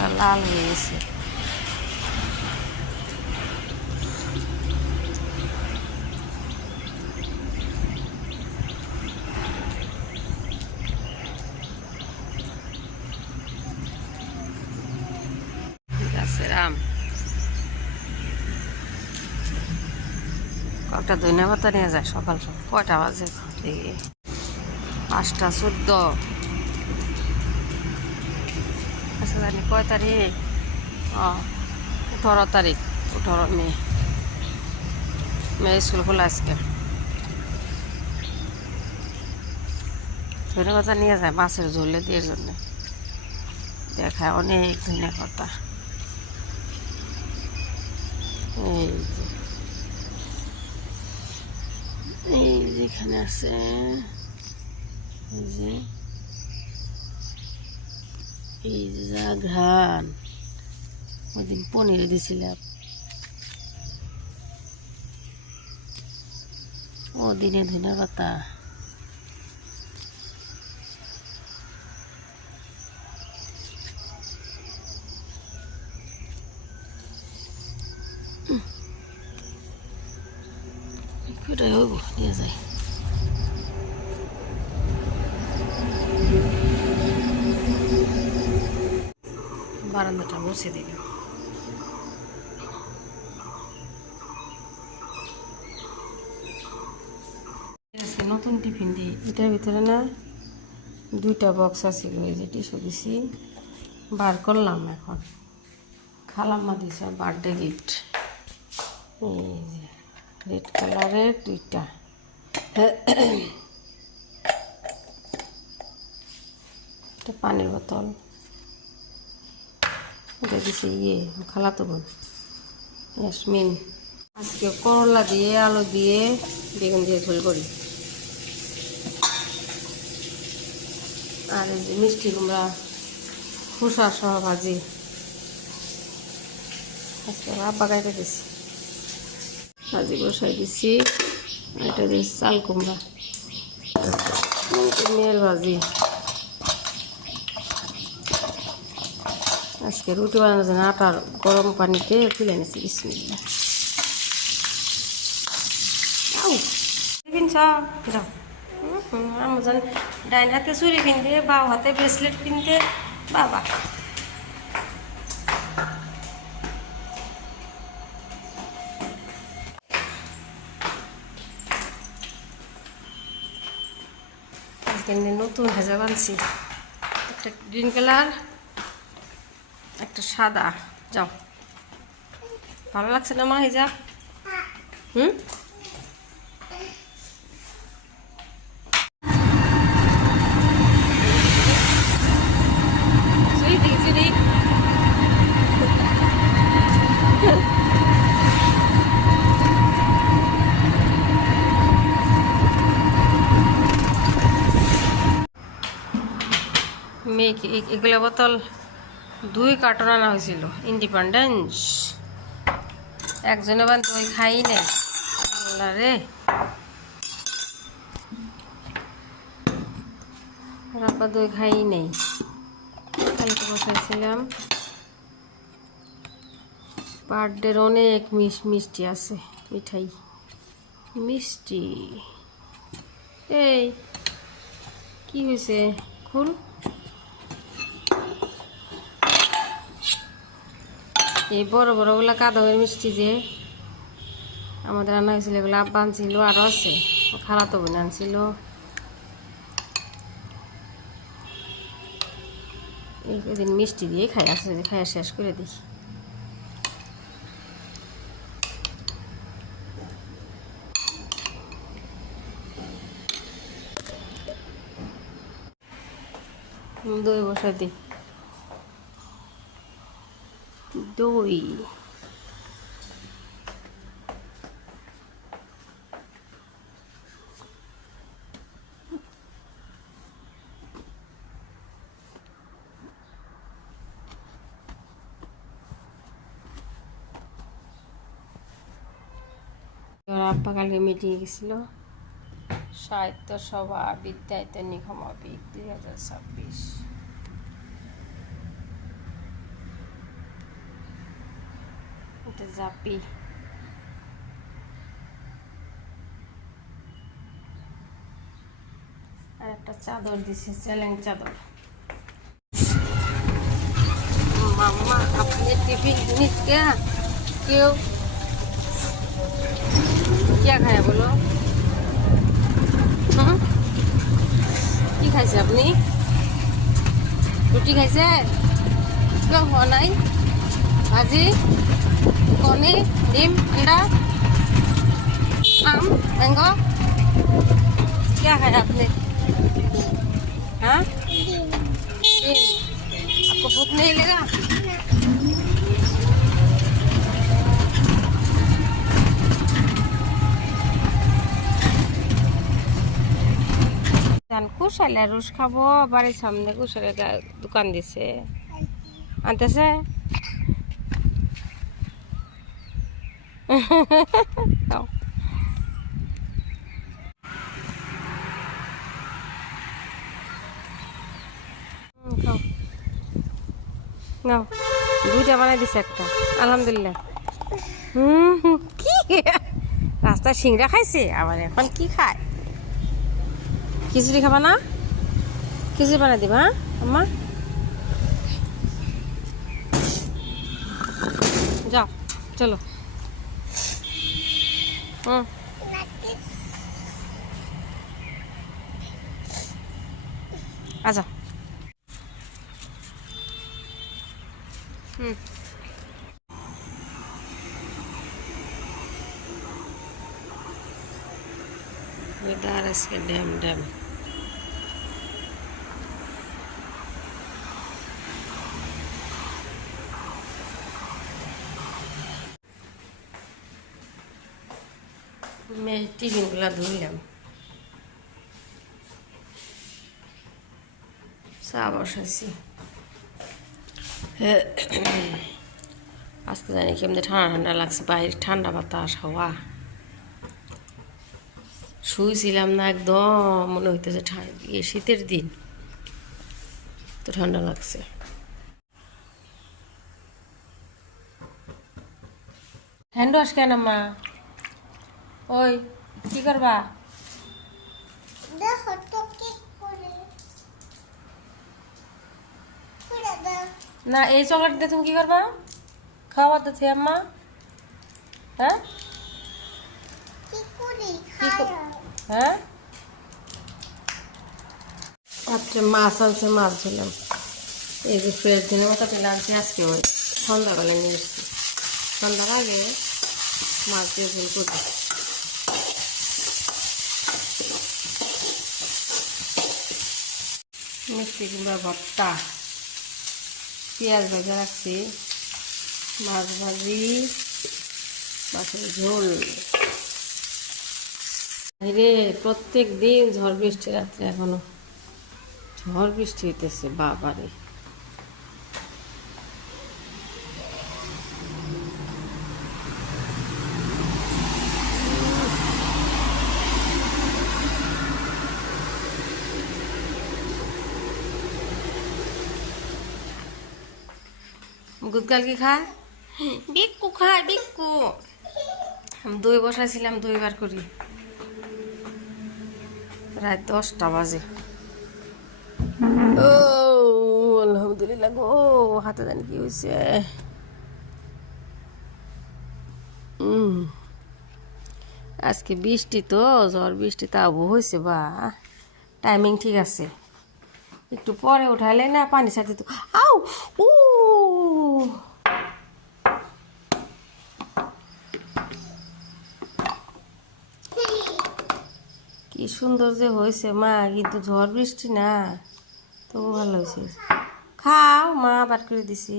Colour লাল হয়ে গেছে। গাছের আম। কটা ধনিয়া পাতা নিয়ে যায় সকাল সকাল। কয়টা বাজে দেখি? 5:14। আচ্ছা জানি কয় তারিখ? 18 তারিখ। 18 মে। স্কুল খোলা আজকে। ধনিয়া পাতা নিয়ে যায় মাছের ঝোলে দিয়ে জন্য। দেখায় অনেক ধনিয়া পাতা। এই যে এখানে আছে, এই যে যা ঘ্রাণ। ওইদিন পনিরে দিছিলাম, ওদিনে ধনিয়া পাতা। কোথায় হইব নিয়ে যায়। বারান্দাটা মুছে দিবি। নতুন টিফিন দিই। এটার ভিতরে না 2টা বক্স আছে, ওই যে টিস্যু দিছি বার করলাম। এখন খালাম্মা দিছে বার্থডে গিফট। এই যে রেড কালারের 2টা। একটা পানির বোতল। এটা দিছে খালাতো বোন ইয়াসমিন। আজকে করলা দিয়ে, আলু দিয়ে, বেগুন দিয়ে ঝোল করি। আর এই যে মিষ্টি কুমড়া খোসা সহ ভাজি। আজকে আব্বা গাইতে দিছি, ভাজি বসাই দিছি। এটা যে চাল কুমড়া, মেয়ের ভাজি। আজকে রুটি বানানোর জন্য আটার গরম পানিতে তুলে নিচ্ছি। বিসমিল্লাহ। কিনছ যাও। আমার জান ডাইন হাতে চুরি কিনতে, বাও হাতে ব্রেসলেট কিনতে। বাবা আজকে নতুন হেজাব আনছি। একটা গ্রিন কালার, একটা সাদা। যাও, ভালো লাগছে না মা হিজাব? মেয়েকে এগুলো বোতল 2 কার্টন আনা হয়েছিল ইন্ডিপেন্ডেন্স। একজনে বান দই খাই নাই। আল্লাহ রে, রাপা দই খাই নাই। কালকে বসাইছিলাম। বার্থডের অনেক মিষ্টি আছে, মিঠাই মিষ্টি। এই কি হয়েছে? খুল। এই বড় বড়গুলা কাদমের মিষ্টি যে আমাদের আনা হয়েছিল, এগুলো আব্বা আনছিল। আরও আছে, খালাতো বোন আনছিল। এইদিন মিষ্টি দিয়ে খাইয়া শেষ করে দিই। দই বসাই দিই। দই আব্বা কালকে মিটিংয়ে গেছিল। সাহিত্য সভা বিদ্যায়তনিক সমাবেশ 2026। একটা জাপি, আর একটা চাদর দিছে, চেলেং চাদর। মাম্মা अपने टिफिन फिनिश किया? क्यों? क्या खाया बोलो? কি খাইছে আপনি? রুটি খাইছে? কিয় খোৱা নাই? ভাজি, কণী, ডিম, अंडा, आम, मैंगो, क्या खाया आपने? हाँ, डिम। आपको भूख नहीं लगा? কুশালে রুশ খাবো, বাড়ির সামনে কুশালে দোকান দিছে, আনতেছে। খাও। খাও, নাও, দুইটা বানাই দিছে একটা, আলহামদুলিল্লাহ। কি রাস্তায় সিংড়া খাইছে, আবার এখন কি খায়? খিচুড়ি খাবা না? খিচুড়ি বানাই দিবা, হ্যাঁ আম্মা? যাও, চলো। আচ্ছা। वेदर इसके डैम डैम मैं टिफिन गुला धुलाम, চা বসাইছি। আজকে জানি কেমনি ঠান্ডা ঠান্ডা লাগছে, বাইরে ঠান্ডা বাতাস হাওয়া। শুয়েছিলাম না, একদম মনে হইতেছে শীতের দিন, তো ঠান্ডা লাগছে। হ্যান্ড ওয়াশ কেন মা? ওই কি করবা? না এই চকলেট দিয়ে তুমি কি করবা? খাওয়া দিতে আম্মা? হ্যাঁ হ্যাঁ, রাত্রে মাছ আনছে, মাছ ধরলাম। এই যে ফ্রেশ দিনের মতো তেল আনছে, আজকে ওই সন্ধ্যাবেলা নিয়ে এসছি। সন্ধ্যার আগে মাছ দিয়ে ঝোল করি। মিষ্টি কুমড়া ভর্তা, পেঁয়াজ ভাজা রাখছি, মাছ ভাজি, মাছের ঝোল। রে প্রত্যেক দিন ঝড় বৃষ্টি, রাত্রে এখনো ঝড় বৃষ্টি হইতেছে বাবারে। গুদগাল কি খায়? বিক্কু খায়, বিক্কু। আমি দই বসাইছিলাম, দই বার করি। রাত 10টা বাজে। ও আলহামদুলিল্লাহ গো, হাতে জানি কি হয়েছে। আজকে বৃষ্টি তো, ঝড় বৃষ্টি তা আবহাওয়া হয়েছে, বা টাইমিং ঠিক আছে। একটু পরে উঠাইলে না পানি ছাড়তে তো। আউ ও কি সুন্দর যে হয়েছে মা, কিন্তু ঝড় বৃষ্টি না, তবু ভালো হয়েছে। খাও, মা বাট করে দিছি।